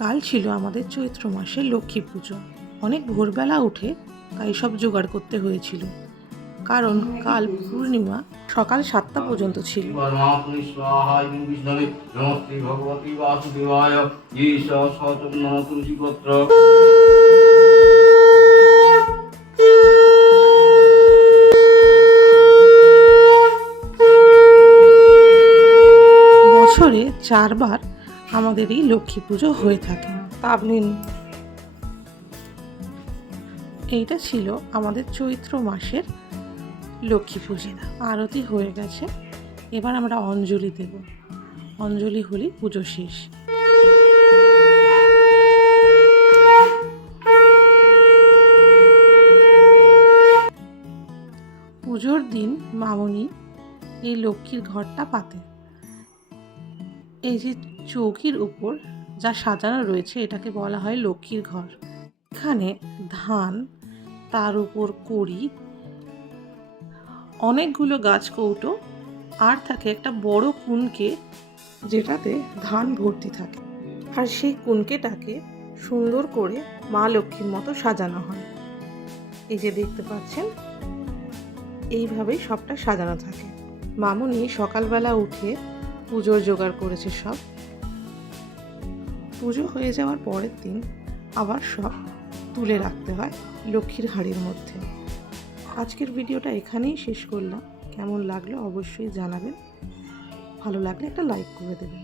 কাল ছিল আমাদের চৈত্র মাসের লক্ষ্মী পুজো। অনেক ভোরবেলা উঠে এইসব জোগাড় করতে হয়েছিল, কারণ কাল পূর্ণিমা সকাল 7টা পর্যন্ত ছিল। বছরে 4 বার আমাদের এই লক্ষ্মী পুজো হয়ে থাকে। পাবলিন এইটা ছিল আমাদের চৈত্র মাসের লক্ষ্মী পুজো। আরতি হয়ে গেছে, এবার আমরা অঞ্জলি দেব। অঞ্জলি হলে পুজো শেষ। পুজোর দিন মামুনি এই লক্ষ্মীর ঘরটা পাতে। এই যে চৌকির উপর যা সাজানো রয়েছে এটাকে বলা হয় লক্ষ্মীর ঘর। এখানে ধান, তার উপর কড়ি, অনেকগুলো গাছ কৌটো আর থাকে একটা বড় কুনকে, যেটাতে ধান ভর্তি থাকে। আর সেই কুনকেটাকে সুন্দর করে মা লক্ষ্মীর মতো সাজানো হয়। এই যে দেখতে পাচ্ছেন, এইভাবেই সবটা সাজানো থাকে। মামুনি সকালবেলা উঠে পুজোর জোগাড় করেছে সব। পুজো হয়ে যাওয়ার পরের দিন আবার সব তুলে রাখতে হয় লক্ষ্মীর হাঁড়ির মধ্যে। আজকের ভিডিওটা এখানেই শেষ করলাম। কেমন লাগলো অবশ্যই জানাবেন। ভালো লাগলে একটা লাইক করে দেবেন।